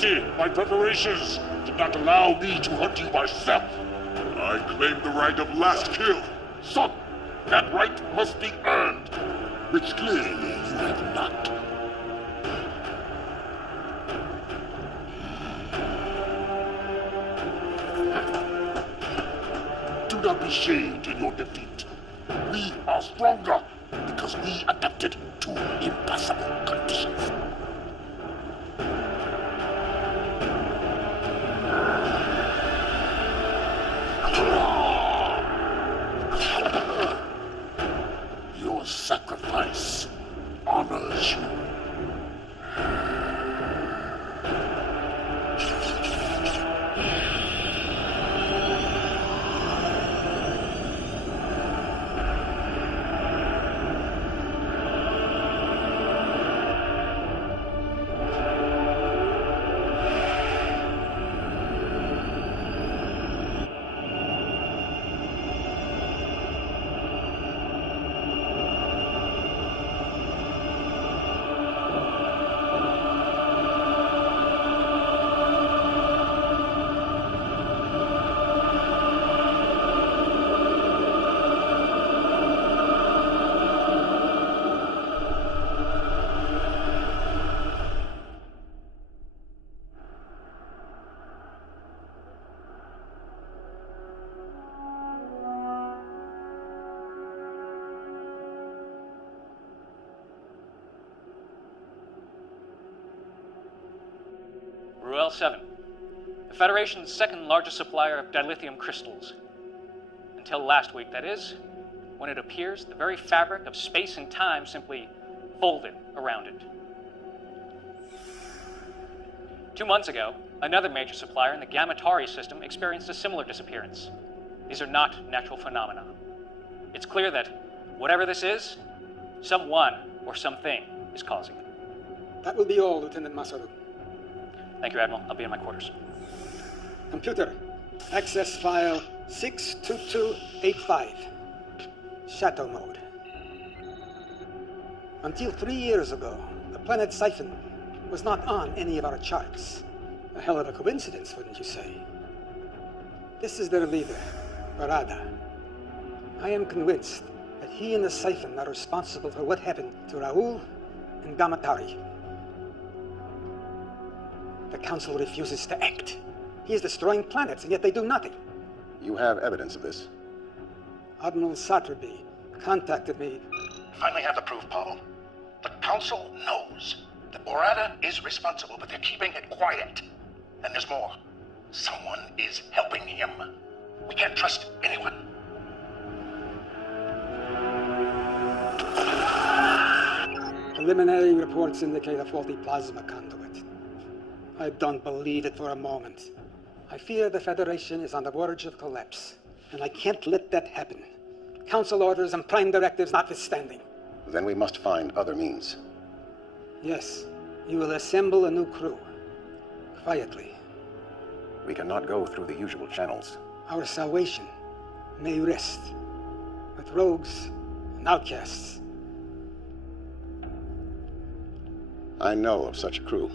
city, my preparations did not allow me to hunt you myself. I claim the right of last kill. Son, that right must be earned, which clearly you have not. Do not be shamed in your defeat. We are stronger because we adapted to impossible conditions. Your sacrifice honors you. Ruel 7, the Federation's second largest supplier of dilithium crystals. Until last week, that is, when it appears the very fabric of space and time simply folded around it. 2 months ago, another major supplier in the Mᴏᴠɪᴇ system experienced a similar disappearance. These are not natural phenomena. It's clear that whatever this is, someone or something is causing it. That will be all, Lieutenant Masaru. Thank you, Admiral. I'll be in my quarters. Computer, access file 62285. Shadow mode. Until 3 years ago, the planet Siphon was not on any of our charts. A hell of a coincidence, wouldn't you say? This is their leader, Barada. I am convinced that he and the Siphon are responsible for what happened to Raoul and Gamatari. The Council refuses to act. He is destroying planets, and yet they do nothing. You have evidence of this? Admiral Satraby contacted me. Finally have the proof, Paul. The Council knows that Barada is responsible, but they're keeping it quiet. And there's more. Someone is helping him. We can't trust anyone. Preliminary reports indicate a faulty plasma conduit. I don't believe it for a moment. I fear the Federation is on the verge of collapse, and I can't let that happen. Council orders and Prime directives notwithstanding. Then we must find other means. Yes, you will assemble a new crew. Quietly. We cannot go through the usual channels. Our salvation may rest with rogues and outcasts. I know of such a crew.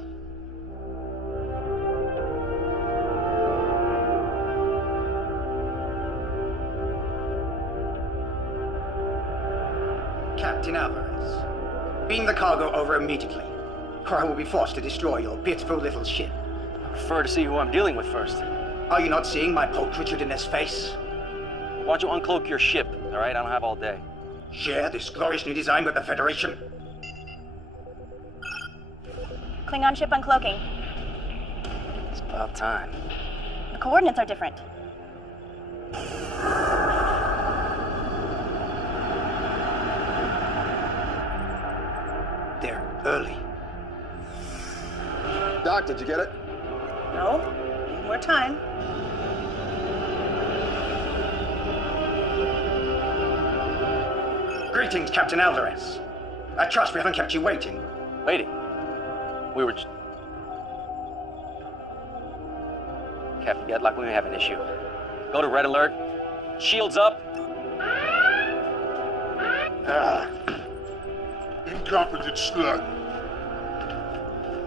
Captain Alvarez, beam the cargo over immediately, or I will be forced to destroy your pitiful little ship. I prefer to see who I'm dealing with first. Are you not seeing my pulchritudinous face? Why don't you uncloak your ship, all right? I don't have all day. Share this glorious new design with the Federation? Klingon ship uncloaking. It's about time. The coordinates are different. They're early. Doc, did you get it? No, need more time. Greetings, Captain Alvarez. I trust we haven't kept you waiting. Waiting? We were just... Captain Gedlock, we may have an issue. Go to red alert. Shields up. Incompetent slut.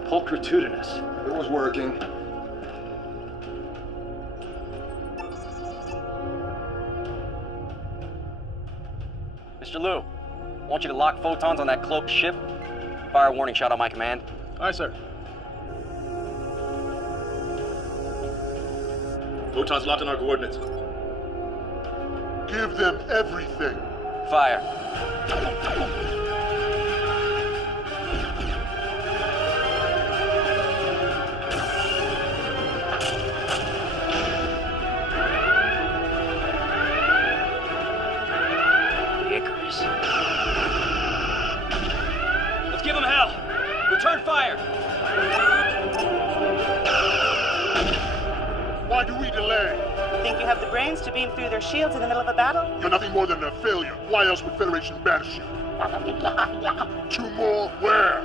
Pulchritudinous. It was working. Mr. Liu, I want you to lock photons on that cloaked ship. Fire a warning shot on my command. Aye, sir. Photons locked on our coordinates. Give them everything. Fire. Icarus. Let's give them hell. Return fire. Why do we delay? Think you have the brains to beam through their shields in the middle of a battle? You're nothing more than a failure. Why else would Federation banish you? 2 more? Where?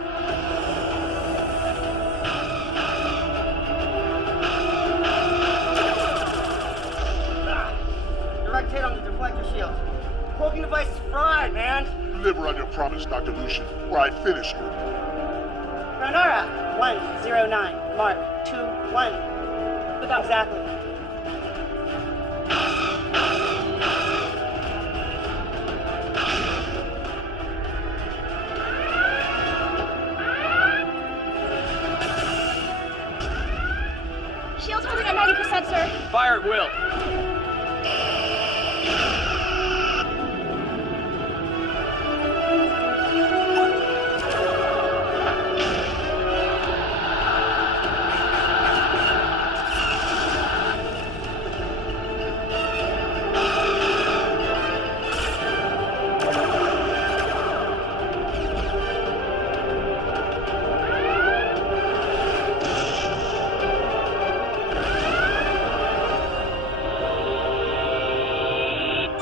Direct hit on the deflector shield. Cloaking device is fried, man. Deliver on your promise, Dr. Lucian, or I finish you. Granara, 109. Mark, 2-1. Exactly. Shield's holding at 90%, sir. Fire at will.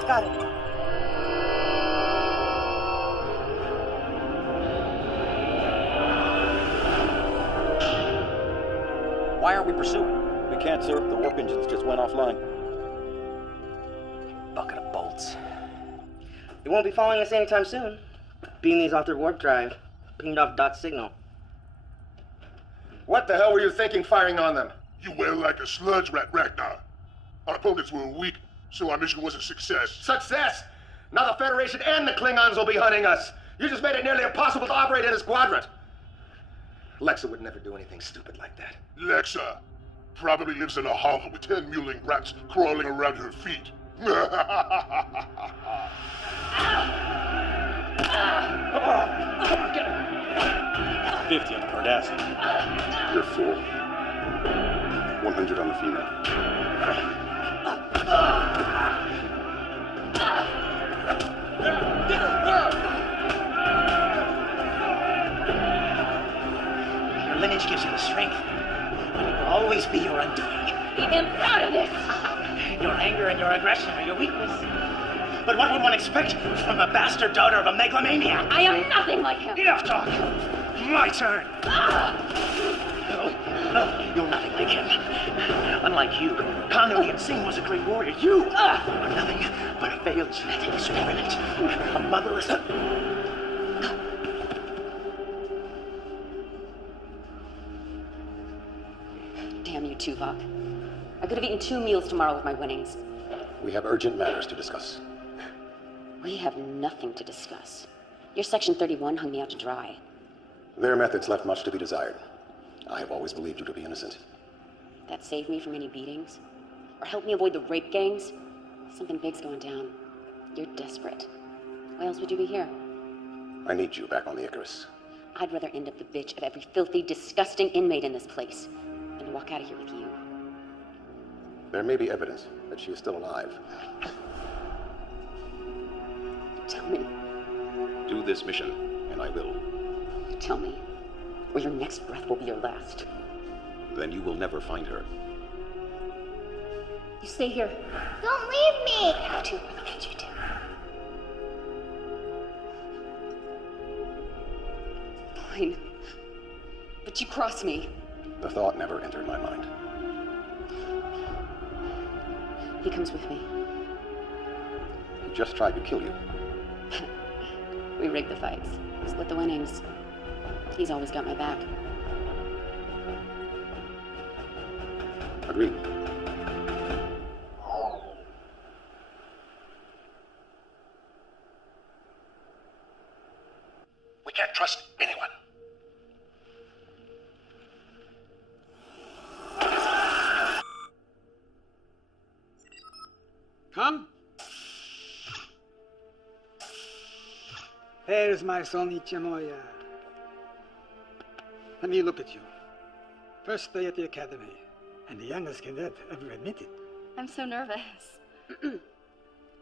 Got it. Why aren't we pursuing? We can't, sir. The warp engines just went offline. Bucket of bolts. They won't be following us anytime soon. Beam these off their warp drive. Pinged off Dot's signal. What the hell were you thinking firing on them? You wail like a sludge rat, Ragnar. Our opponents were weak, so our mission was a success. Success! Now the Federation and the Klingons will be hunting us. You just made it nearly impossible to operate in a quadrant. Lexa would never do anything stupid like that. Lexa probably lives in a hollow with 10 mewling rats crawling around her feet. 50 on the Cardassian. You're full. 100 on the female. Your lineage gives you the strength. And it will always be your undoing. Keep him out of this. Your anger and your aggression are your weakness. But what would one expect from a bastard daughter of a megalomaniac? I am nothing like him. Enough talk! My turn! No, you're nothing like him. Unlike you, Khan Singh was a great warrior. You are nothing but a failed genetic experiment. A motherless... Damn you, Tuvok. I could have eaten 2 meals tomorrow with my winnings. We have urgent matters to discuss. We have nothing to discuss. Your Section 31 hung me out to dry. Their methods left much to be desired. I have always believed you to be innocent. That saved me from any beatings? Or helped me avoid the rape gangs? Something big's going down. You're desperate. Why else would you be here? I need you back on the Icarus. I'd rather end up the bitch of every filthy, disgusting inmate in this place than walk out of here with you. There may be evidence that she is still alive. Tell me. Do this mission, and I will. Tell me. Or your next breath will be your last. Then you will never find her. You stay here. Don't leave me! I have to. Look at you do. Fine. But you cross me. The thought never entered my mind. He comes with me. He just tried to kill you. We rig the fights. Split the winnings. He's always got my back. Agreed. We can't trust anyone. Come. There's my Mᴏᴠɪᴇ Moya. Let me look at you. First day at the academy, and the youngest cadet ever admitted. I'm so nervous.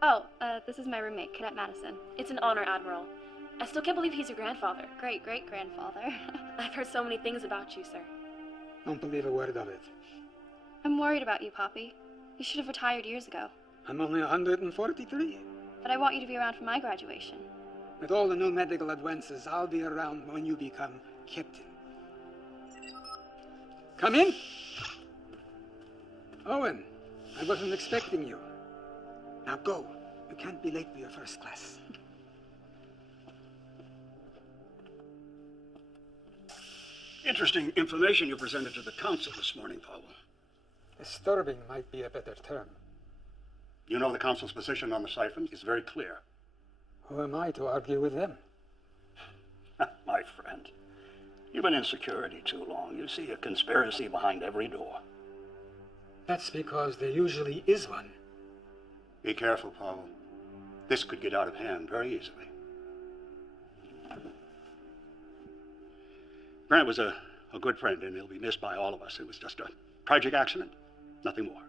Oh, this is my roommate, Cadet Madison. It's an honor, Admiral. I still can't believe he's your grandfather. Great-great-grandfather. I've heard so many things about you, sir. Don't believe a word of it. I'm worried about you, Poppy. You should have retired years ago. I'm only 143. But I want you to be around for my graduation. With all the new medical advances, I'll be around when you become captain. Come in. Owen, I wasn't expecting you. Now go. You can't be late for your first class. Interesting information you presented to the council this morning, Powell. Disturbing might be a better term. You know the council's position on the siphon is very clear. Who am I to argue with them? My friend, you've been in security too long. You see a conspiracy behind every door. That's because there usually is one. Be careful, Powell. This could get out of hand very easily. Grant was a good friend, and he'll be missed by all of us. It was just a tragic accident, nothing more.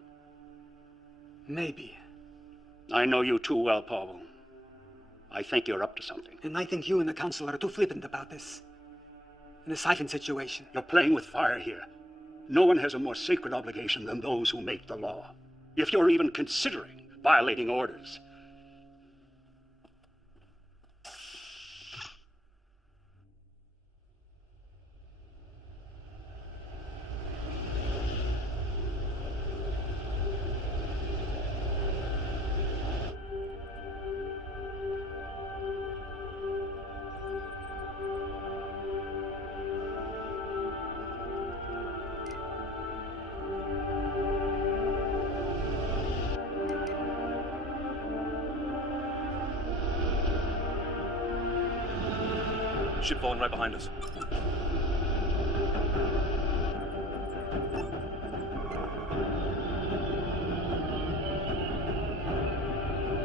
Maybe. I know you too well, Powell. I think you're up to something. And I think you and the council are too flippant about this. In a siphon situation. You're playing with fire here. No one has a more sacred obligation than those who make the law. If you're even considering violating orders, Ship falling right behind us.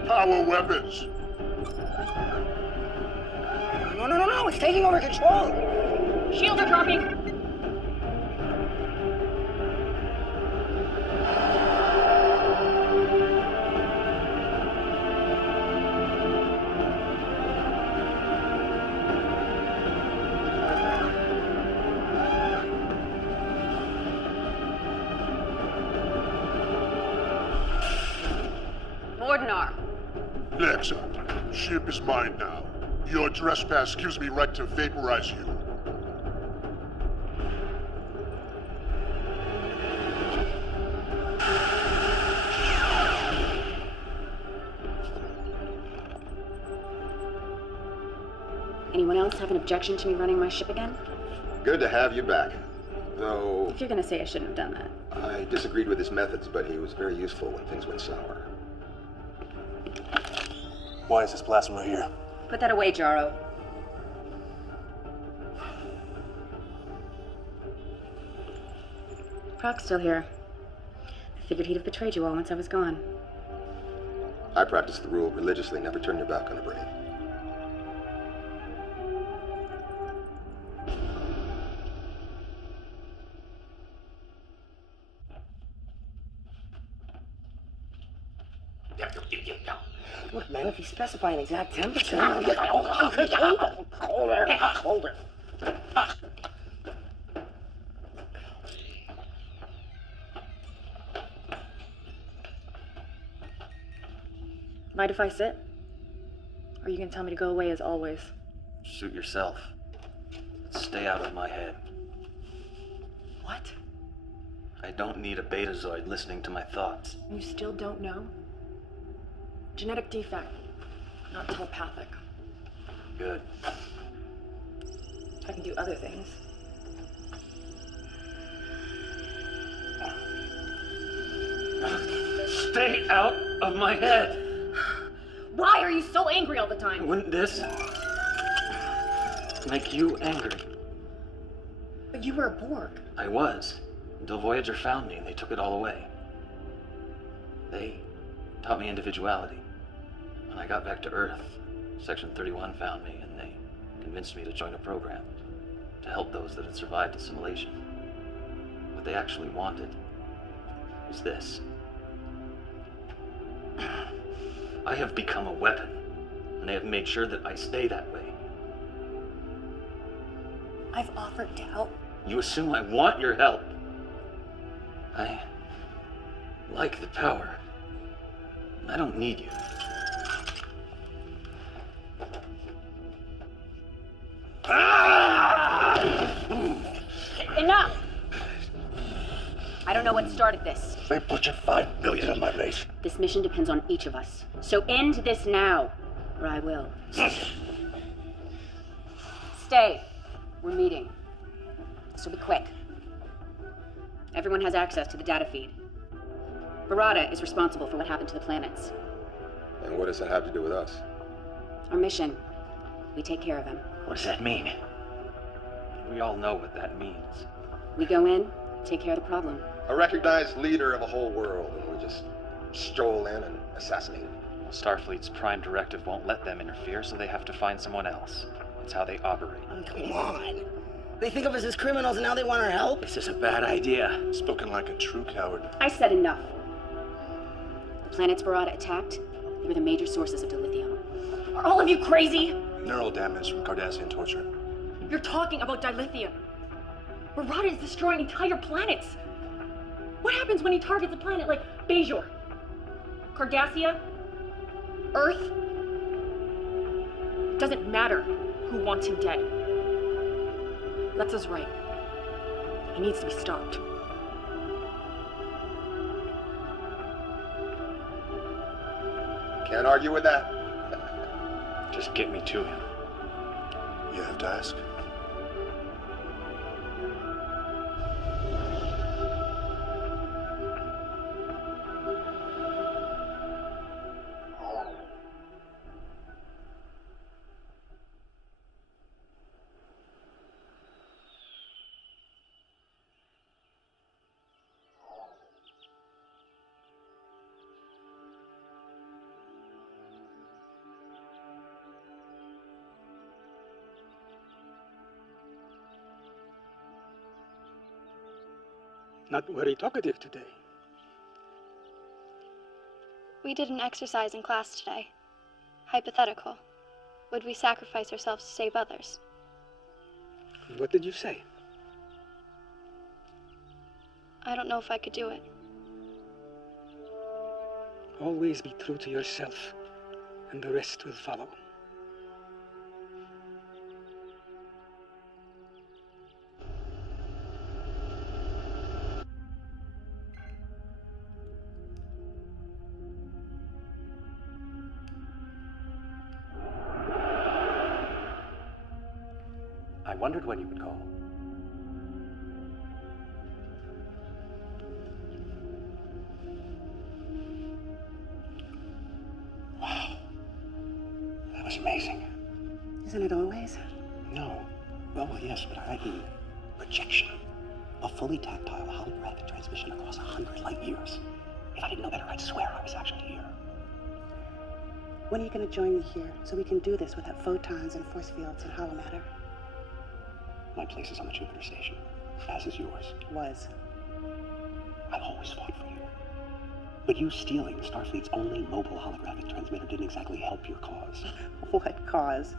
Power weapons! No, it's taking over control! Shields are dropping! Lexa, ship is mine now. Your trespass gives me right to vaporize you. Anyone else have an objection to me running my ship again? Good to have you back. Though If you're gonna say I shouldn't have done that. I disagreed with his methods, but he was very useful when things went sour. Why is this plasma here? Put that away, Jaro. Proc's still here. I figured he'd have betrayed you all once I was gone. I practiced the rule religiously, never turn your back on a brave. Look, man, if you specify an exact temperature... Hold it. Mind if I sit? Or are you gonna tell me to go away as always? Suit yourself. Stay out of my head. What? I don't need a betazoid listening to my thoughts. You still don't know? Genetic defect, not telepathic. Good. I can do other things. Stay out of my head. Why are you so angry all the time? Wouldn't this make you angry? But you were a Borg. I was, until Voyager found me and they took it all away. They taught me individuality. When I got back to Earth, Section 31 found me and they convinced me to join a program to help those that had survived assimilation. What they actually wanted was this. I have become a weapon, and they have made sure that I stay that way. I've offered to help. You assume I want your help. I like the power. I don't need you. Enough! I don't know what started this. They butchered 5 million of my race. This mission depends on each of us. So end this now, or I will. Stay. We're meeting. This will be quick. Everyone has access to the data feed. Barada is responsible for what happened to the planets. And what does that have to do with us? Our mission. We take care of him. What does that mean? We all know what that means. We go in, take care of the problem. A recognized leader of a whole world, and we just stroll in and assassinate him. Well, Starfleet's prime directive won't let them interfere, so they have to find someone else. That's how they operate. Oh, come on. They think of us as criminals and now they want our help? This is a bad idea. Spoken like a true coward. I said enough. The planets Barada attacked, they were the major sources of dilithium. Are all of you crazy? Neural damage from Cardassian torture. You're talking about dilithium. Barada is destroying entire planets. What happens when he targets a planet like Bajor? Cardassia? Earth? Doesn't matter who wants him dead. Let's right. He needs to be stopped. Can't argue with that. Just get me to him. You have to ask. Not very talkative today. We did an exercise in class today. Hypothetical. Would we sacrifice ourselves to save others? What did you say? I don't know if I could do it. Always be true to yourself, and the rest will follow. I wondered when you would call. Wow. That was amazing. Isn't it always? No. Well, yes, but I mean projection. A fully tactile holographic transmission across 100 light years. If I didn't know better, I'd swear I was actually here. When are you going to join me here so we can do this without photons and force fields and holomatter? My place is on the Jupiter station, as is yours. Was. I've always fought for you. But you stealing Starfleet's only mobile holographic transmitter didn't exactly help your cause. What cause?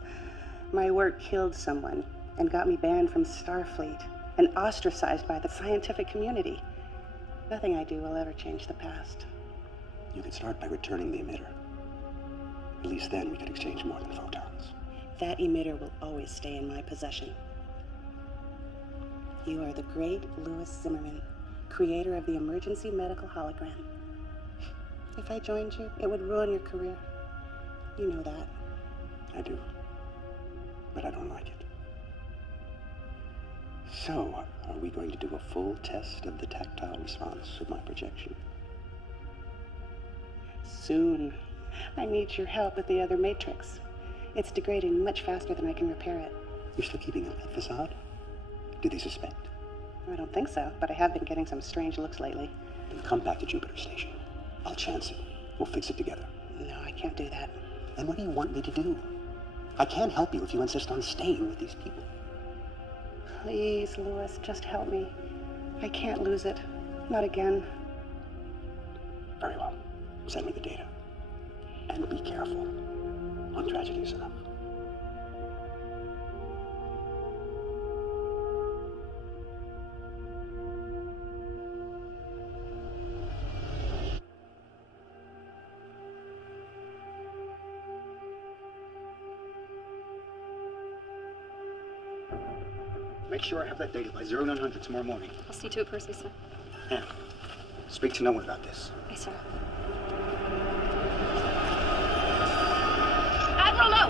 My work killed someone and got me banned from Starfleet and ostracized by the scientific community. Nothing I do will ever change the past. You could start by returning the emitter. At least then we could exchange more than photons. That emitter will always stay in my possession. You are the great Louis Zimmerman, creator of the emergency medical hologram. If I joined you, it would ruin your career. You know that. I do. But I don't like it. So, are we going to do a full test of the tactile response of my projection? Soon. I need your help with the other matrix. It's degrading much faster than I can repair it. You're still keeping up that facade? Do they suspect? I don't think so, but I have been getting some strange looks lately. Then come back to Jupiter Station. I'll chance it. We'll fix it together. No, I can't do that. Then what do you want me to do? I can't help you if you insist on staying with these people. Please, Louis, just help me. I can't lose it. Not again. Very well. Send me the data. And be careful. One tragedy is enough. Make sure I have that data by 0900 tomorrow morning. I'll see to it, Percy, sir. And speak to no one about this. Yes, sir. Admiral, no!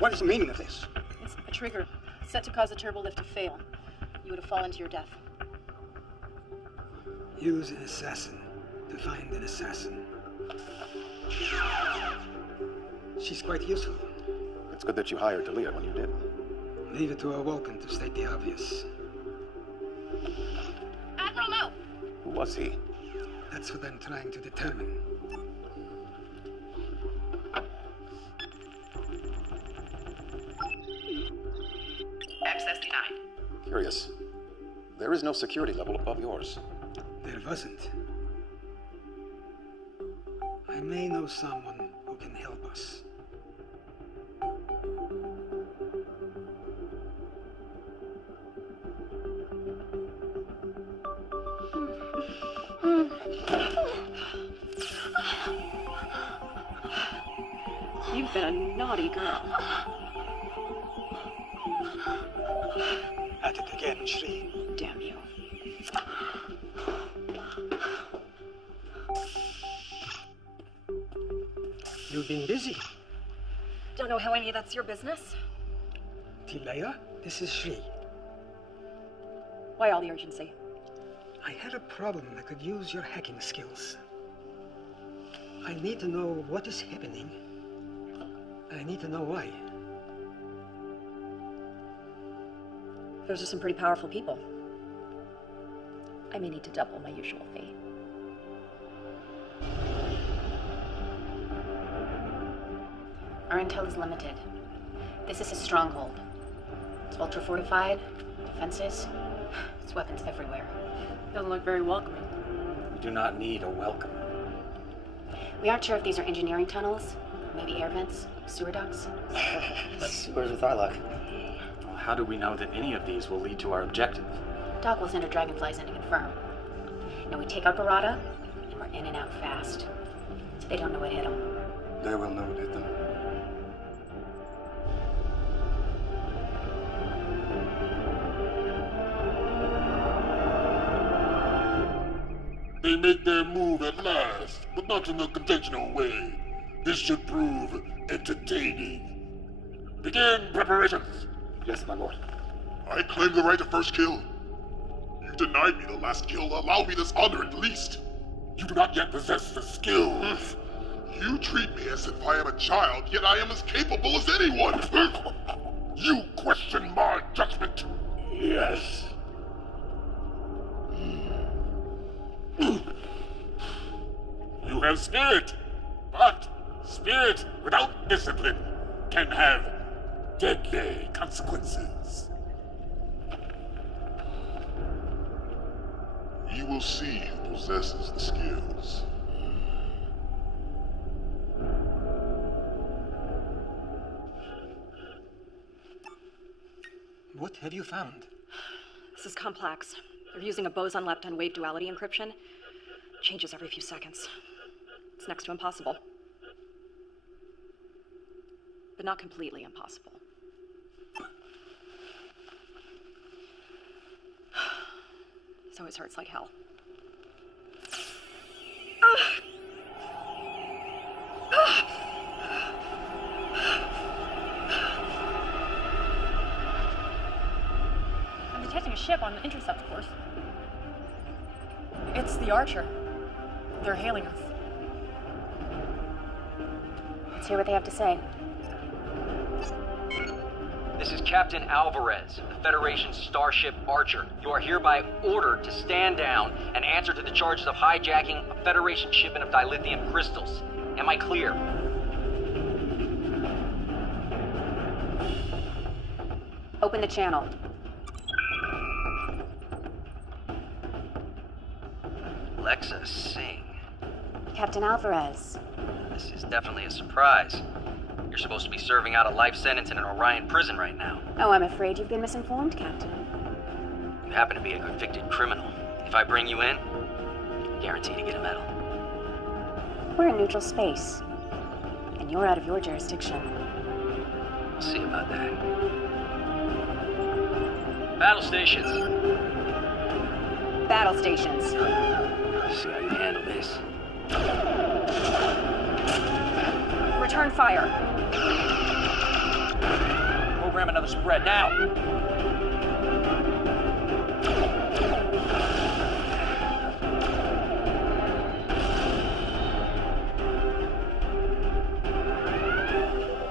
What is the meaning of this? It's a trigger set to cause the turbo lift to fail. You would have fallen to your death. Use an assassin to find an assassin. She's quite useful. It's good that you hired Talia when you did. Leave it to a Vulcan to state the obvious. Admiral, no! Who was he? That's what I'm trying to determine. Access denied. Curious. There is no security level above yours. There wasn't. I may know someone who can help us. You've been a naughty girl. At it again, Shri. Damn you. You've been busy. Don't know how any of that's your business. Tilea, this is Shri. Why all the urgency? I had a problem that could use your hacking skills. I need to know what is happening. I need to know why. Those are some pretty powerful people. I may need to double my usual fee. Our intel is limited. This is a stronghold. It's ultra-fortified, defenses, it's weapons everywhere. Doesn't look very welcoming. We do not need a welcome. We aren't sure if these are engineering tunnels, maybe air vents, sewer ducts. Where's with our luck? How do we know that any of these will lead to our objective? Doc will send her dragonflies in to confirm. Now we take out Barada, and we're in and out fast. So they don't know what hit them. They will know what hit them. They make their move at last, but not in a conventional way. This should prove entertaining. Begin preparations. Yes, my lord. I claim the right of first kill. You denied me the last kill. Allow me this honor at least. You do not yet possess the skills. You treat me as if I am a child, yet I am as capable as anyone. You question my judgment. Yes. You have spirit, but spirit without discipline can have deadly consequences. You will see who possesses the skills. What have you found? This is complex. They're using a boson lepton wave duality encryption. Changes every few seconds. It's next to impossible. But not completely impossible. This always hurts like hell. I'm detecting a ship on the intercept course. the Archer. They're hailing us. Let's hear what they have to say. This is Captain Alvarez, the Federation's starship Archer. You are hereby ordered to stand down and answer to the charges of hijacking a Federation shipment of dilithium crystals. Am I clear? Open the channel. Lexa Singh. Captain Alvarez. This is definitely a surprise. You're supposed to be serving out a life sentence in an Orion prison right now. Oh, I'm afraid you've been misinformed, Captain. You happen to be a convicted criminal. If I bring you in, guarantee to get a medal. We're in neutral space, and you're out of your jurisdiction. We'll see about that. Battle stations. Battle stations. See how you handle this. Return fire. Program another spread now.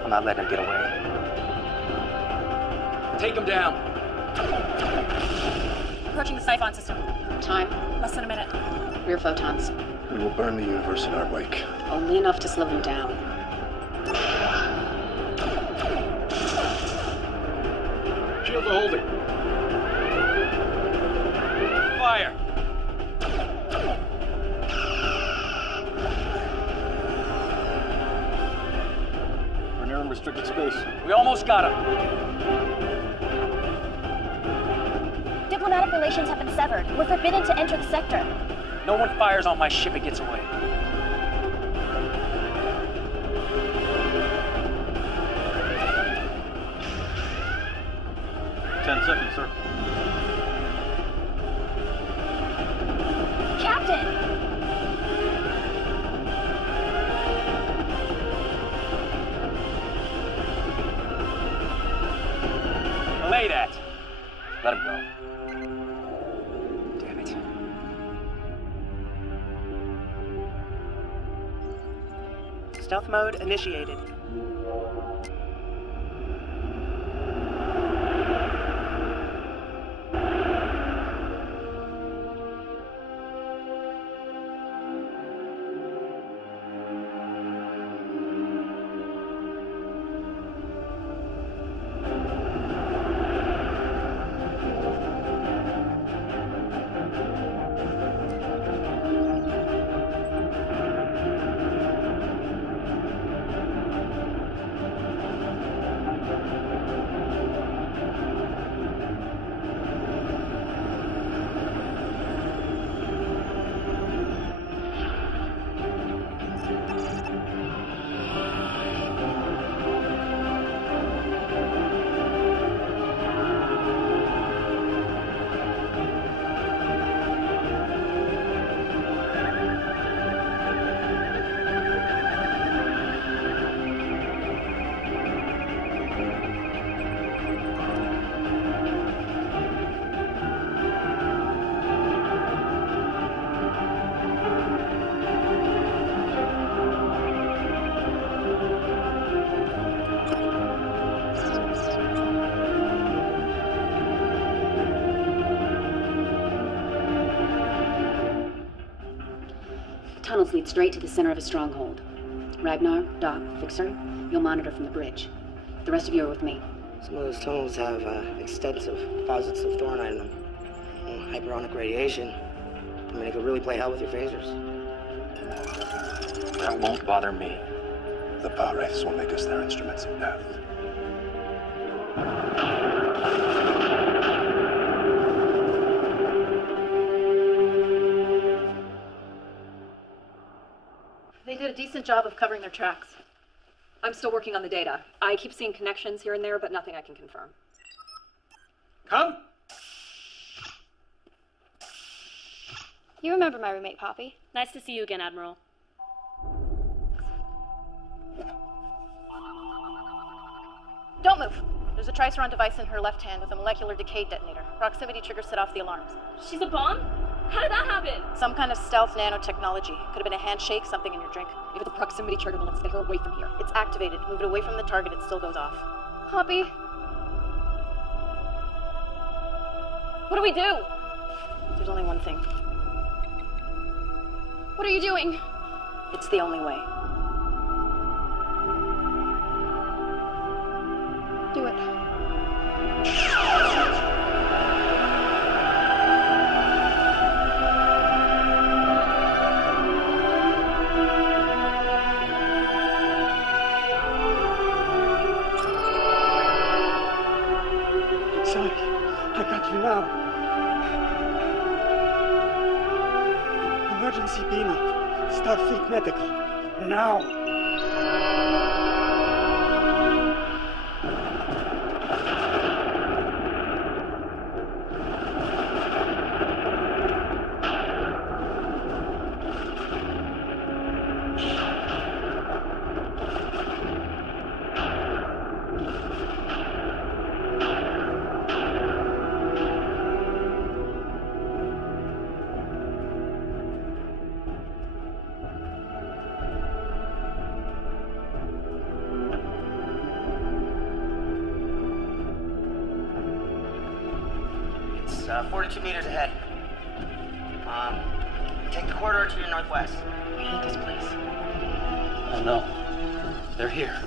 I'm not letting him get away. Take him down. Approaching the siphon system. Time? Less than a minute. Rear photons. We will burn the universe in our wake. Only enough to slow them down. Shields are holding. Fire. We're near unrestricted space. We almost got him. Diplomatic relations have been severed. We're forbidden to enter the sector. No one fires on my ship, it gets away. Seconds, sir. Captain! Delay that. Let him go. Damn it. Stealth mode initiated. Tunnels lead straight to the center of a stronghold. Ragnar, Doc, Fixer, you'll monitor from the bridge. The rest of you are with me. Some of those tunnels have extensive deposits of thornite in them. Hyperonic radiation. I mean, it could really play hell with your phasers. That won't bother me. The power wraiths will make us their instruments of death. They did a decent job of covering their tracks. I'm still working on the data. I keep seeing connections here and there, but nothing I can confirm. Come. You remember my roommate, Poppy. Nice to see you again, Admiral. Don't move. There's a Triceron device in her left hand with a molecular decay detonator. Proximity trigger set off the alarms. She's a bomb? How did that happen? Some kind of stealth nanotechnology. Could have been a handshake, something in your drink. Maybe the proximity trigger will let's get her away from here. It's activated. Move it away from the target, it still goes off. Poppy. What do we do? There's only one thing. What are you doing? It's the only way. Do it. SCI, I got you now. Emergency beam up. Starfleet Medical. Now! It's 42 meters ahead. Take the corridor to your northwest. I hate this place. Oh no. They're here.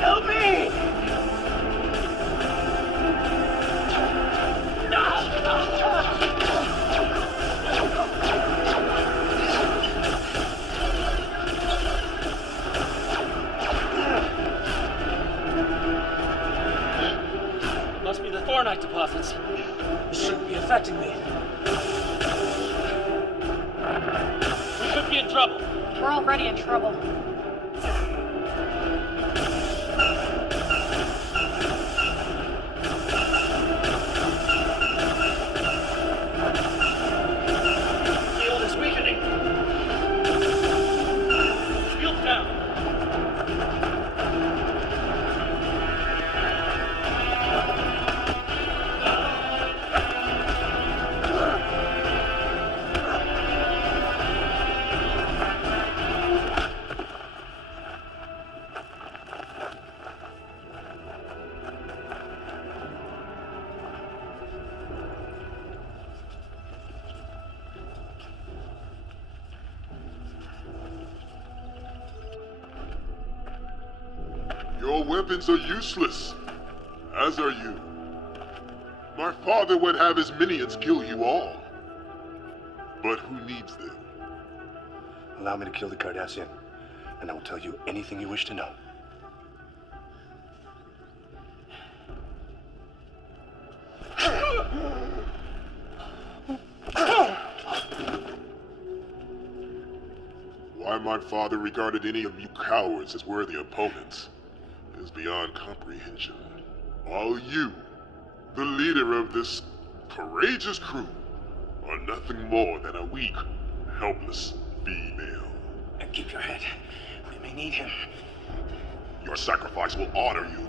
Help me! Must be the thornite deposits. This shouldn't be affecting me. We could be in trouble. We're already in trouble. Field is weakening. Field down. Your weapons are useless, as are you. My father would have his minions kill you all. But who needs them? Allow me to kill the Cardassian, and I will tell you anything you wish to know. Why my father regarded any of you cowards as worthy opponents is beyond comprehension. While you, the leader of this courageous crew, are nothing more than a weak, helpless female. And keep your head. We may need him. Your sacrifice will honor you.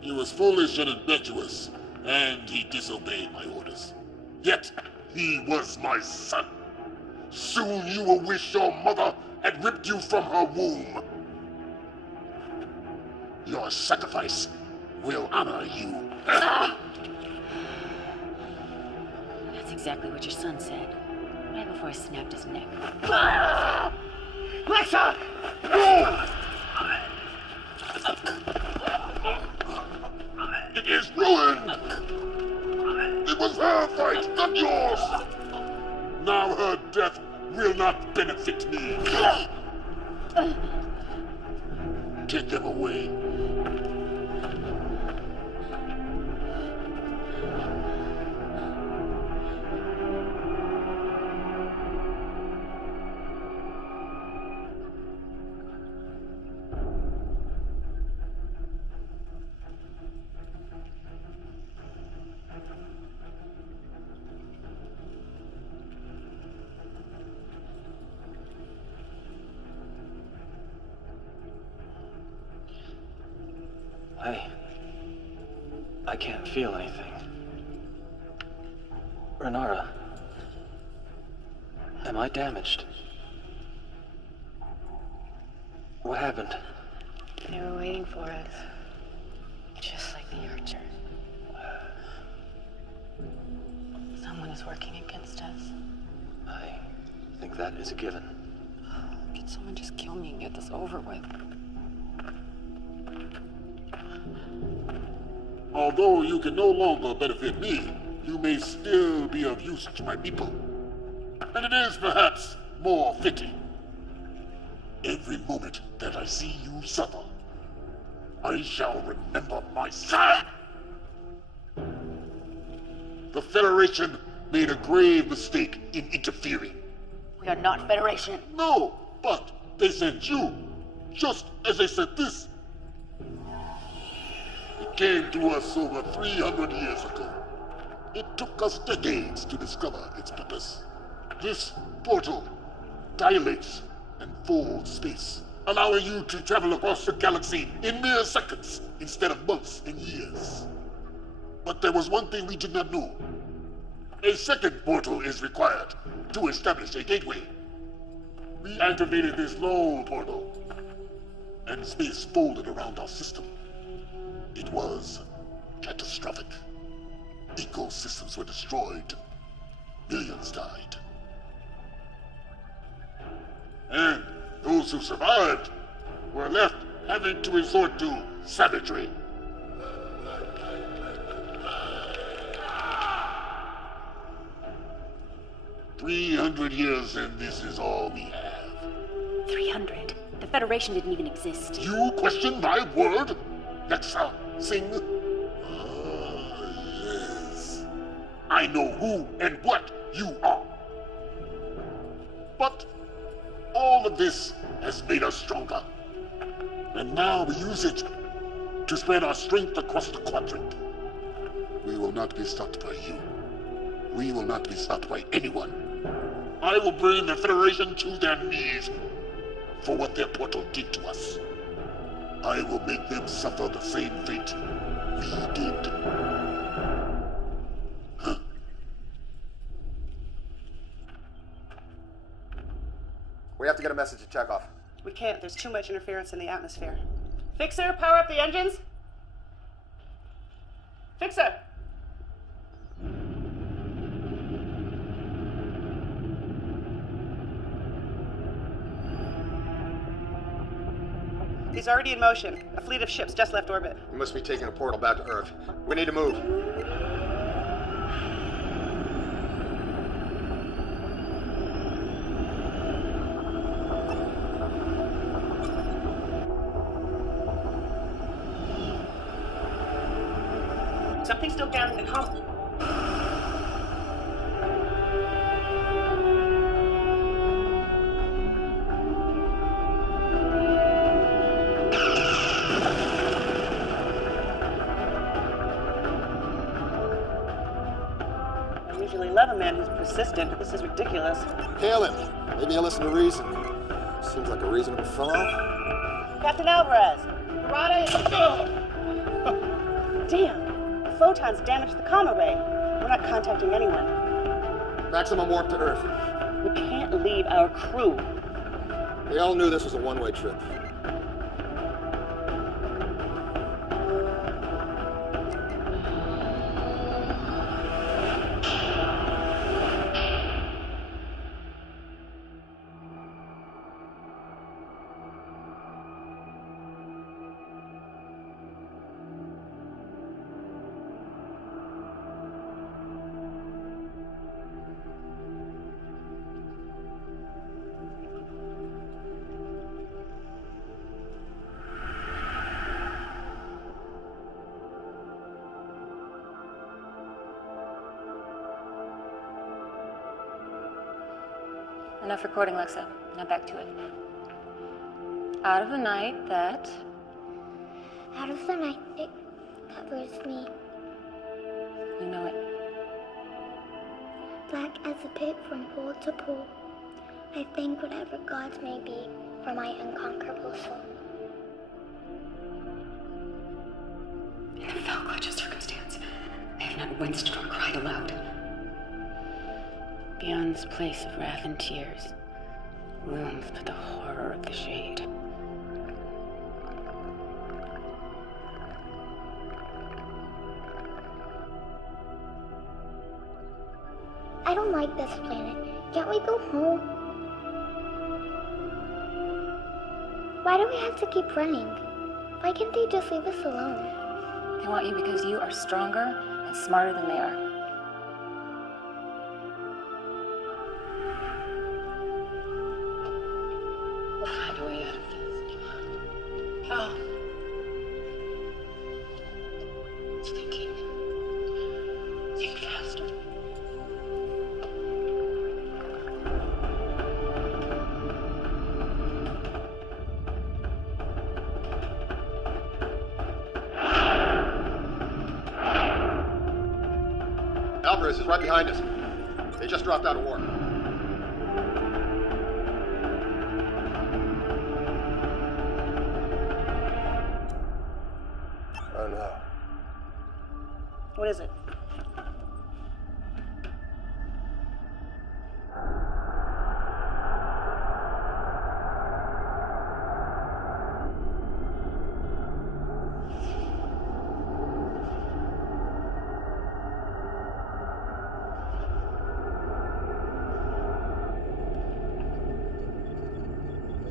He was foolish and impetuous, and he disobeyed my orders. Yet, he was my son. Soon you will wish your mother had ripped you from her womb. Your sacrifice will honor you. That's exactly what your son said. Right before I snapped his neck. Lexa! It is ruined! It was her fight, not yours! Now her death will not benefit me. Take them away. I can't feel anything. Renara, am I damaged? What happened? They were waiting for us. Just like the Archer. Someone is working against us. I think that is a given. Could someone just kill me and get this over with? Although you can no longer benefit me, you may still be of use to my people. And it is perhaps more fitting. Every moment that I see you suffer, I shall remember my son! The Federation made a grave mistake in interfering. We are not Federation. No, but they sent you, just as they sent this. It came to us over 300 years ago. It took us decades to discover its purpose. This portal dilates and folds space, allowing you to travel across the galaxy in mere seconds instead of months and years. But there was one thing we did not know. A second portal is required to establish a gateway. We activated this lone portal, and space folded around our system. It was catastrophic. Ecosystems were destroyed. Millions died. And those who survived were left having to resort to savagery. "300 years and this is all we have." 300? The Federation didn't even exist. You question my word? Nexa, Singh? Yes. I know who and what you are. But all of this has made us stronger. And now we use it to spread our strength across the quadrant. We will not be stopped by you. We will not be stopped by anyone. I will bring the Federation to their knees for what their portal did to us. I will make them suffer the same fate we did. Huh. We have to get a message to Chekhov. We can't. There's too much interference in the atmosphere. Fixer, power up the engines. Fixer! He's already in motion. A fleet of ships just left orbit. We must be taking a portal back to Earth. We need to move. Something's still down in the column. I usually love a man who's persistent. This is ridiculous. Hail him. Maybe he'll listen to reason. Seems like a reasonable fellow. Captain Alvarez! Murata is... Damn! The photons damaged the comm array. We're not contacting anyone. Maximum warp to Earth. We can't leave our crew. They all knew this was a one-way trip. Enough recording, Lexa. Now back to it. Out of the night that... Out of the night it covers me. You know it. Black as a pit from pole to pole. I thank whatever gods may be for my unconquerable soul. cannot wince nor cried aloud. Beyond this place of wrath and tears, looms but the horror of the shade. I don't like this planet. Can't we go home? Why do we have to keep running? Why can't they just leave us alone? They want you because you are stronger and smarter than they are. We'll find a way out of this. How? It's thinking. Think faster. Alvarez is right behind us. They just dropped out of war. Oh no. What is it?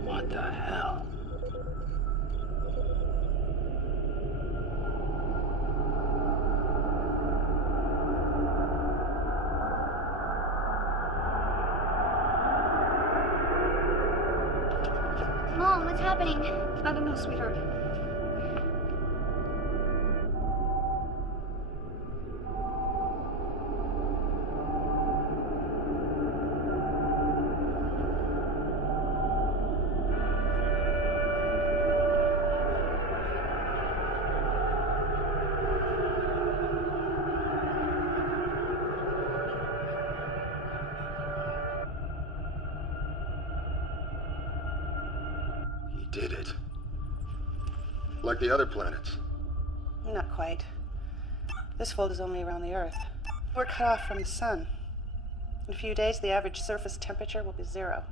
What the hell? Mom, what's happening? I don't know, sweetheart. He did it. Like the other planets. Not quite. This fold is only around the Earth. We're cut off from the sun. In a few days, the average surface temperature will be 0.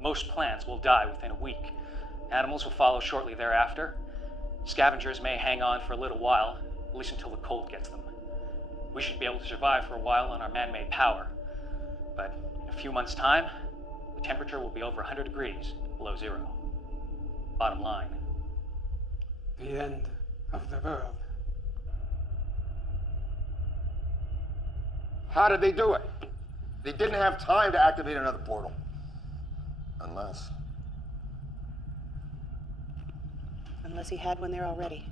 Most plants will die within a week. Animals will follow shortly thereafter. Scavengers may hang on for a little while, at least until the cold gets them. We should be able to survive for a while on our man-made power. But in a few months' time, the temperature will be over 100 degrees below 0. Bottom line. The end of the world. How did they do it? They didn't have time to activate another portal. Unless Unless he had one there already.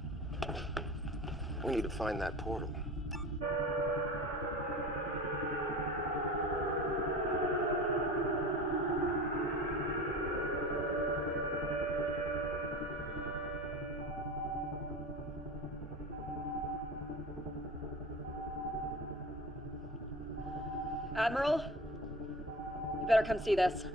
We need to find that portal. Admiral, you better come see this.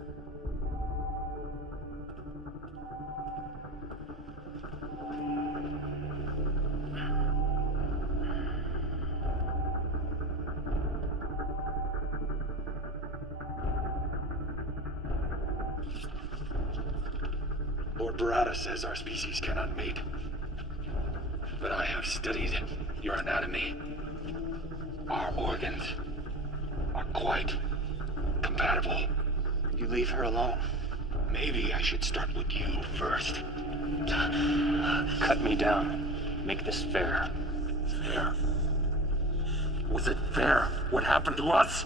Lord Barada says our species cannot mate. But I have studied your anatomy. Our organs are quite compatible. You leave her alone. Maybe I should start with you first. Cut me down. Make this fair. Fair? Was it fair what happened to us?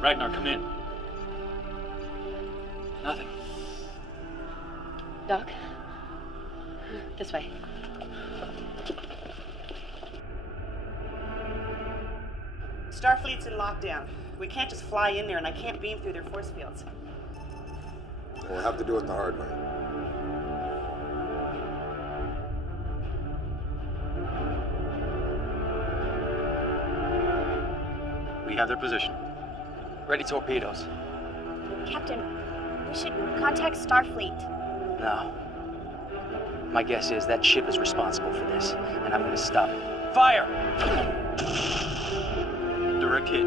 Ragnar, come in. Nothing. Doc? This way. Starfleet's in lockdown. We can't just fly in there, and I can't beam through their force fields. We'll have to do it the hard way. We have their position. Ready torpedoes. Captain, we should contact Starfleet. No. My guess is that ship is responsible for this, and I'm gonna stop it. Fire! Direct hit.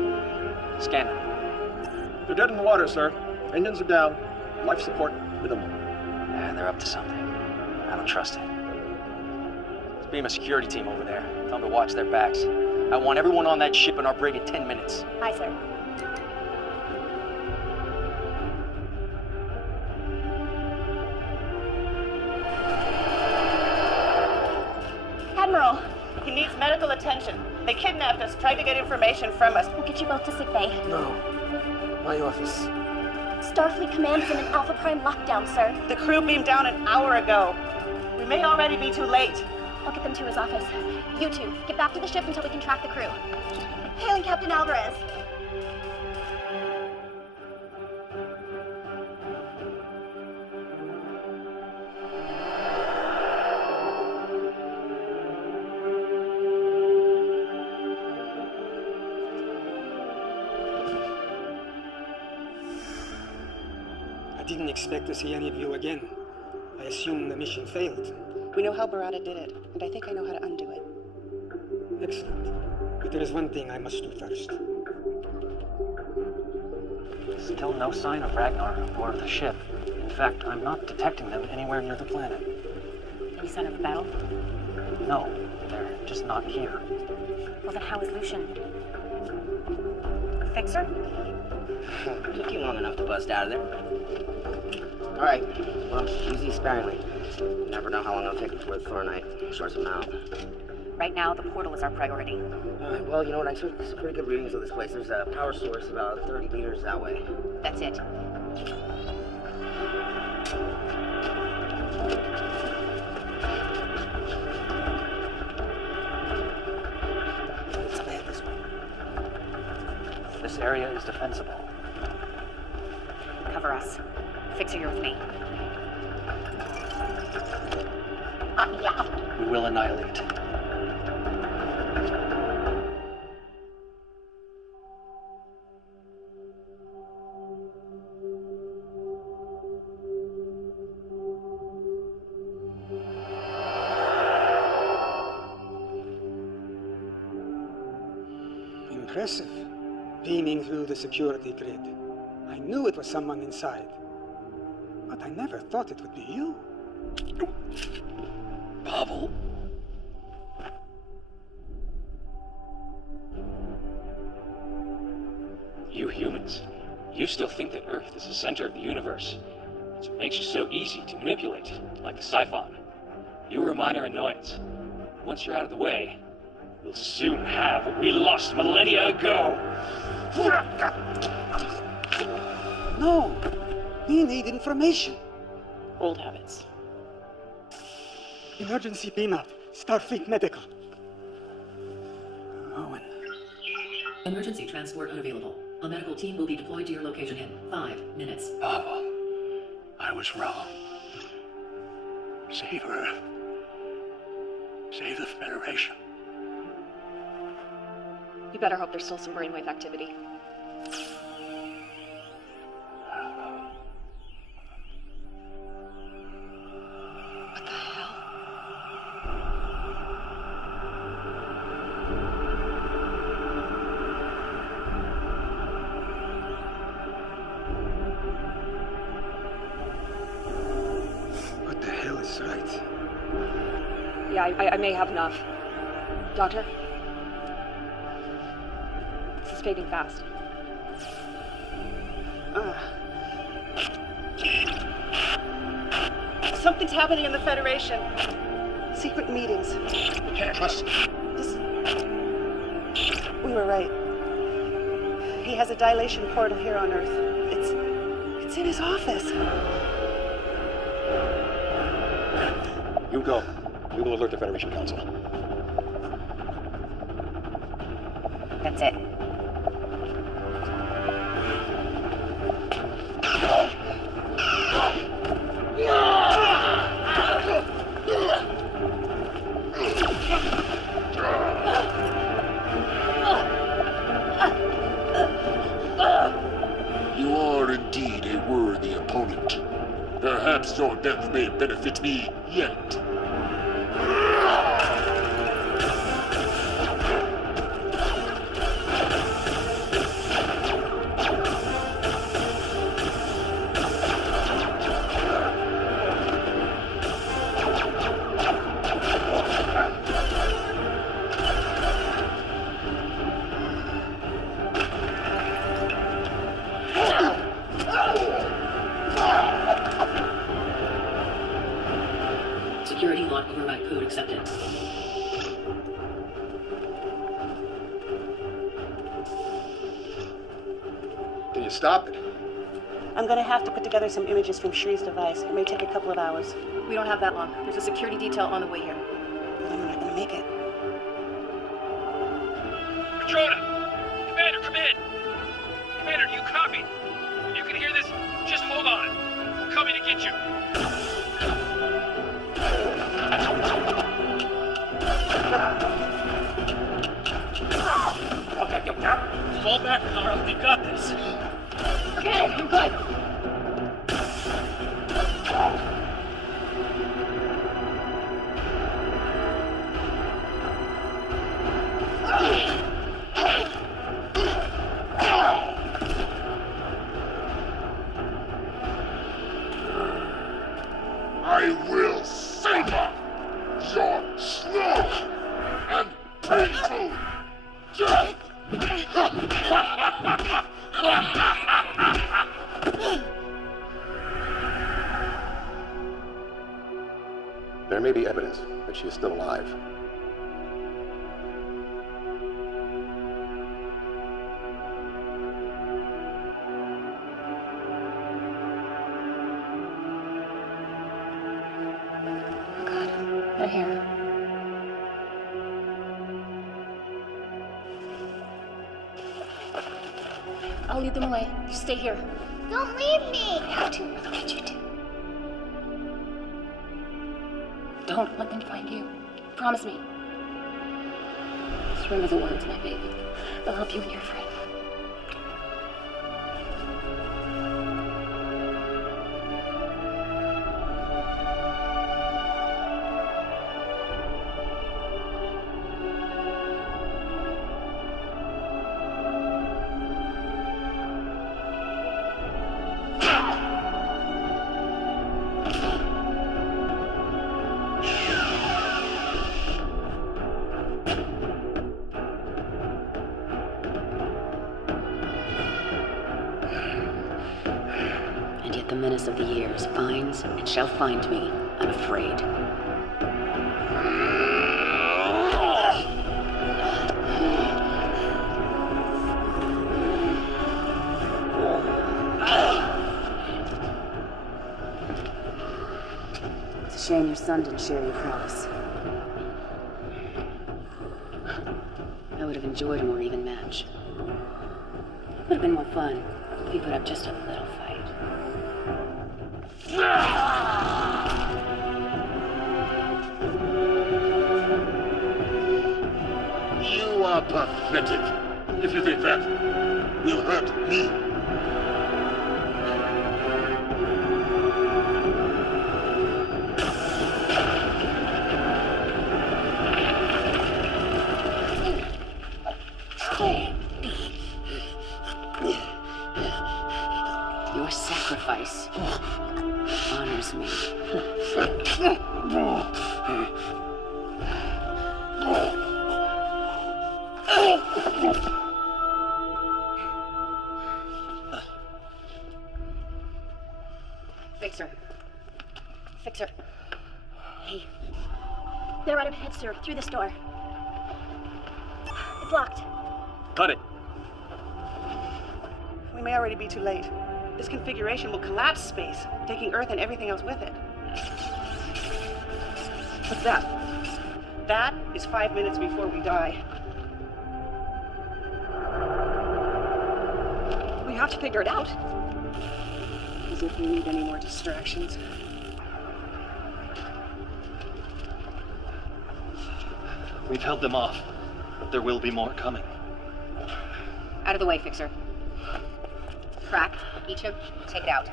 Scan it. They're dead in the water, sir. Engines are down. Life support minimal. Yeah, they're up to something. I don't trust it. Let's beam a security team over there. Tell them to watch their backs. I want everyone on that ship in our brig in 10 minutes. Aye, sir. Admiral! He needs medical attention. They kidnapped us, tried to get information from us. We'll get you both to sickbay. No. My office. Starfleet Command is in an Alpha Prime lockdown, sir. The crew beamed down an hour ago. We may already be too late. I'll get them to his office. You two, get back to the ship until we can track the crew. Hailing Captain Alvarez. I didn't expect to see any of you again. I assume the mission failed. We know how Barada did it, and I think I know how to undo it. Excellent. But there is one thing I must do first. Still no sign of Ragnar or the ship. In fact, I'm not detecting them anywhere near the planet. Any sign of a battle? No, they're just not here. Well, then how is Lucian? Fixer? Took you long enough to bust out of there. All right, well, use these sparingly. You never know how long it'll take them toward Thornite. Source them out. Right now, the portal is our priority. Well, you know what? I took some pretty good readings of this place. There's a power source about 30 meters that way. That's it. This area is defensible. Cover us. Fixer, you're with me. We will annihilate. Impressive. Beaming through the security grid. I knew it was someone inside. But I never thought it would be you. Pavel? You humans, you still think that Earth is the center of the universe. It's what makes you so easy to manipulate, like the Siphon. You were a minor annoyance. Once you're out of the way, we'll soon have what we lost millennia ago. No! We need information. Old habits. Emergency beam out. Starfleet Medical. Owen. Emergency transport unavailable. A medical team will be deployed to your location in 5 minutes. Pavel, I was wrong. Save Earth. Save the Federation. You better hope there's still some brainwave activity. What the hell? What the hell is right? Yeah, I may have enough. Doctor? This is fading fast. Something's happening in the Federation. Secret meetings. We can't trust. We were right. He has a dilation portal here on Earth. It's in his office. You go. We will alert the Federation Council. That's it. You are indeed a worthy opponent. Perhaps your death may benefit me yet. Security lock override code accepted. Can you stop it? I'm gonna have to put together some images from Shree's device. It may take a couple of hours. We don't have that long. There's a security detail on the way here. Then we're not gonna make it. Petrona! Commander, come in! Commander, do you copy? If you can hear this, just hold on. We're coming to get you. Fall back, Carl. We got this. Okay, I'm good. I will savor your slow and painful death! There may be evidence that she is still alive. Oh God, her hair. I'll lead them away. You stay here. Don't leave me! I have to. Look at you two. Don't let them find you. Promise me. Just remember the words, my baby. They'll help you and your friend. And yet the menace of the years finds and shall find me unafraid. It's a shame your son didn't share your promise. I would have enjoyed a more even match. Would have been more fun if you put up just a little fight. You are pathetic if you think that will hurt me. Your sacrifice honors me. Fixer. Fixer. Hey. They're right ahead, sir. Through this door. It's locked. Cut it. may already be too late. This configuration will collapse space, taking Earth and everything else with it. What's that? That is 5 minutes before we die. We have to figure it out. As if we need any more distractions. We've held them off, but there will be more coming. Out of the way, Fixer. Crack, each of take it out.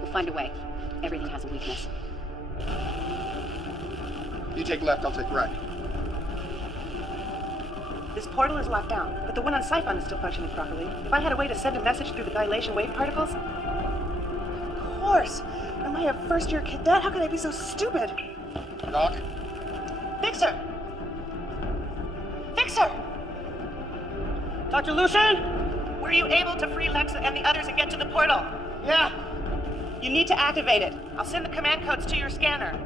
We'll find a way. Everything has a weakness. You take left, I'll take right. This portal is locked down, but the one on Siphon is still functioning properly. If I had a way to send a message through the dilation wave particles... Of course! Am I a first-year cadet? How could I be so stupid? Doc? Fixer! Fixer! Dr. Lucian? Were you able to free Lexa and the others and get to the portal? Yeah. You need to activate it. I'll send the command codes to your scanner.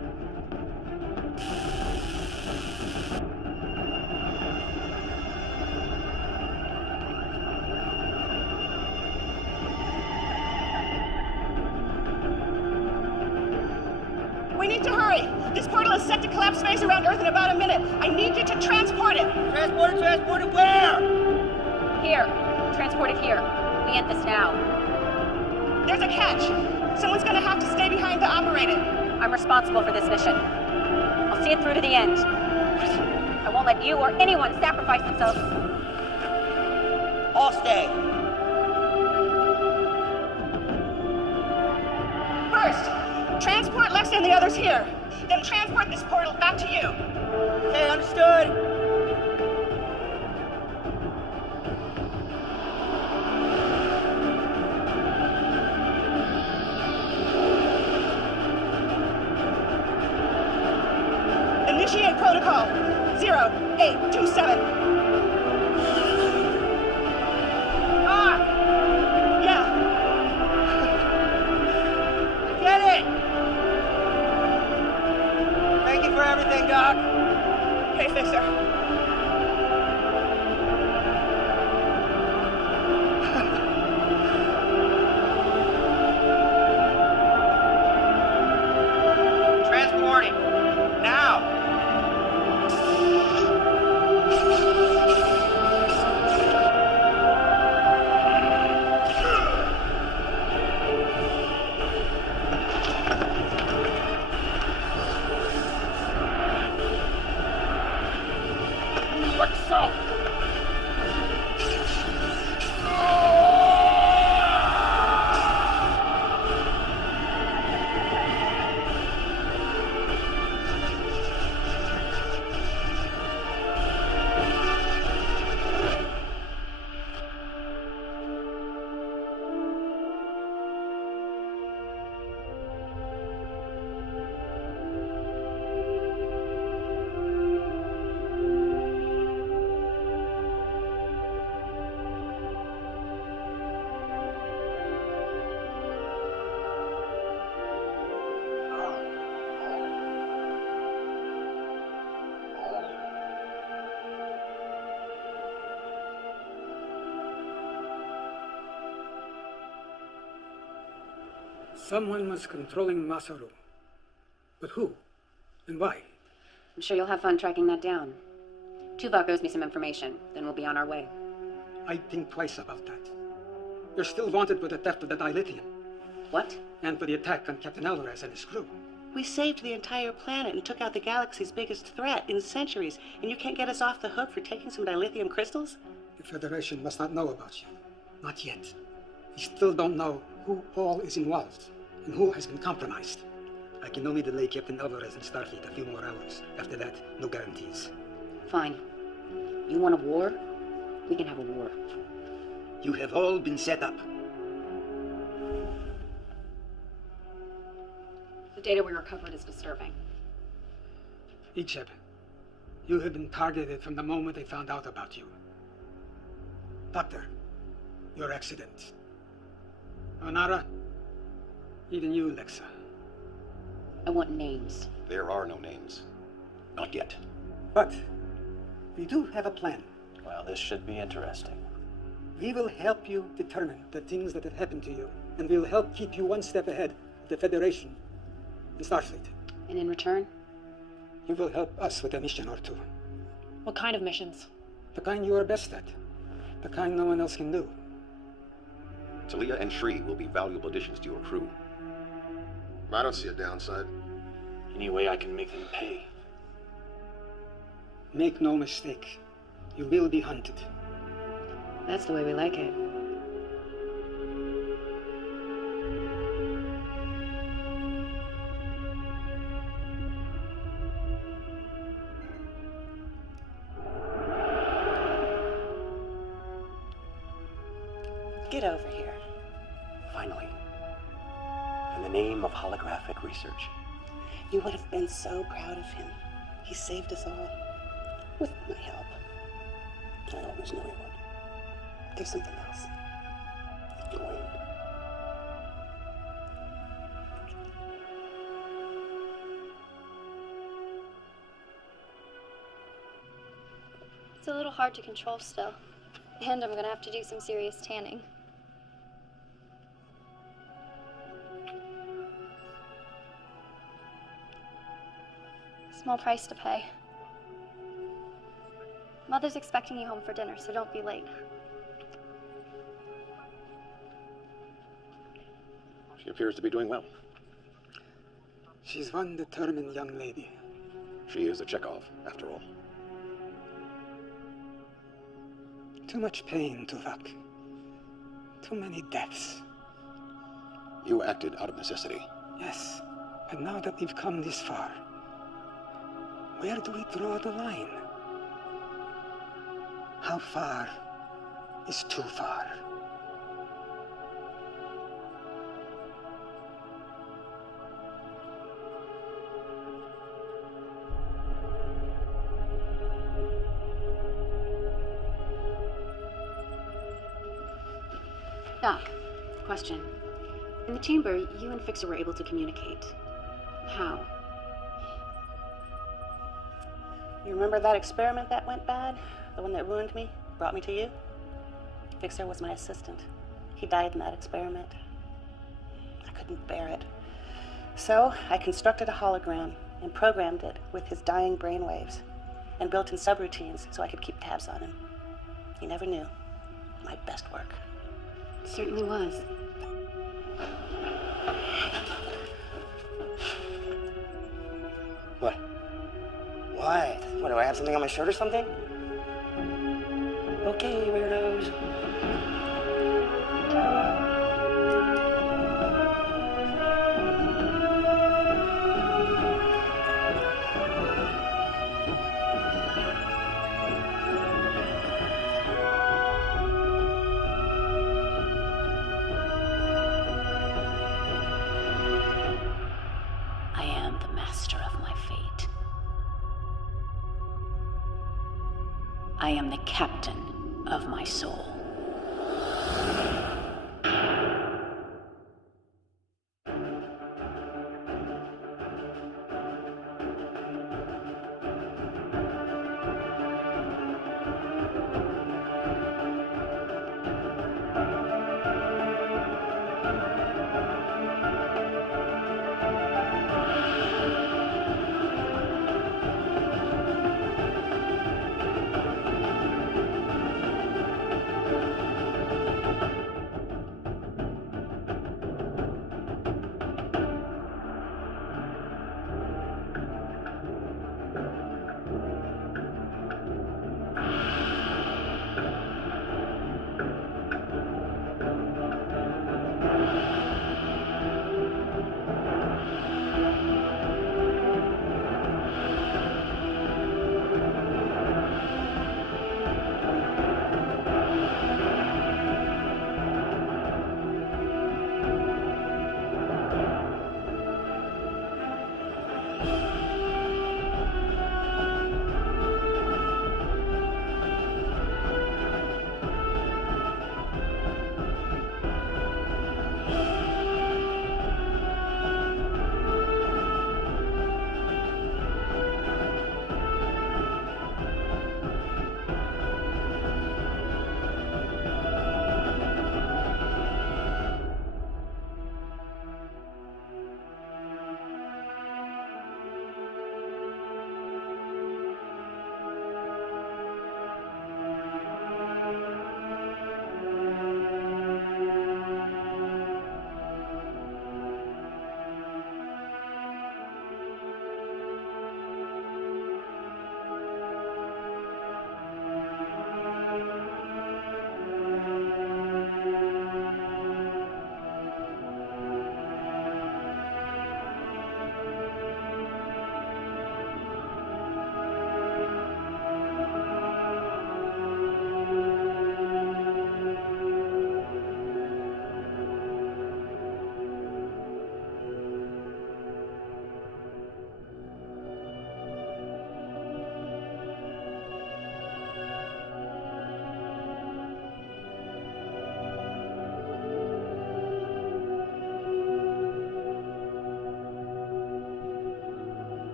We need to hurry. This portal is set to collapse space around Earth in about a minute. I need you to transport it. Transport it where? Here. Transport it here. We end this now. There's a catch. Someone's gonna have to stay behind to operate it. I'm responsible for this mission. I'll see it through to the end. I won't let you or anyone sacrifice themselves. I'll stay. First, transport Lexa and the others here. Then transport this portal back to you. Okay, understood. Initiate protocol 0827. Yeah. Get it! Thank you for everything, Doc. Hey, Fixer. Transporting. Now. Someone was controlling Masaru. But who? And why? I'm sure you'll have fun tracking that down. Tuvok owes me some information, then we'll be on our way. I'd think twice about that. You're still wanted for the theft of the dilithium. What? And for the attack on Captain Alvarez and his crew. We saved the entire planet and took out the galaxy's biggest threat in centuries, and you can't get us off the hook for taking some dilithium crystals? The Federation must not know about you. Not yet. We still don't know who all is involved and who has been compromised. I can only delay Captain Alvarez and Starfleet a few more hours. After that, no guarantees. Fine. You want a war? We can have a war. You have all been set up. The data we recovered is disturbing. Icheb, you have been targeted from the moment they found out about you. Doctor, your accident. Onara, even you, Lexa. I want names. There are no names. Not yet. But we do have a plan. Well, this should be interesting. We will help you determine the things that have happened to you, and we'll help keep you one step ahead of the Federation and Starfleet. And in return? You will help us with a mission or two. What kind of missions? The kind you are best at. The kind no one else can do. Talia and Shri will be valuable additions to your crew. I don't see a downside. Any way I can make them pay? Make no mistake. You will be hunted. That's the way we like it. Get over here. Finally. In the name of holographic research. You would have been so proud of him. He saved us all. With my help. I always knew he would. There's something else. You can wait. It's a little hard to control still. And I'm gonna have to do some serious tanning. Small price to pay. Mother's expecting you home for dinner, so don't be late. She appears to be doing well. She's one determined young lady. She is a Chekhov, after all. Too much pain, Tuvok. Too many deaths. You acted out of necessity. Yes, but now that we've come this far, where do we draw the line? How far is too far? Doc, question. In the chamber, you and Fixer were able to communicate. How? You remember that experiment that went bad? The one that ruined me? Brought me to you? Fixer was my assistant. He died in that experiment. I couldn't bear it. So I constructed a hologram and programmed it with his dying brainwaves and built in subroutines so I could keep tabs on him. He never knew. My best work. It certainly was. What? What? What, do I have something on my shirt or something? Okay, weirdos. I am the master of my fate. I am the captain of my soul.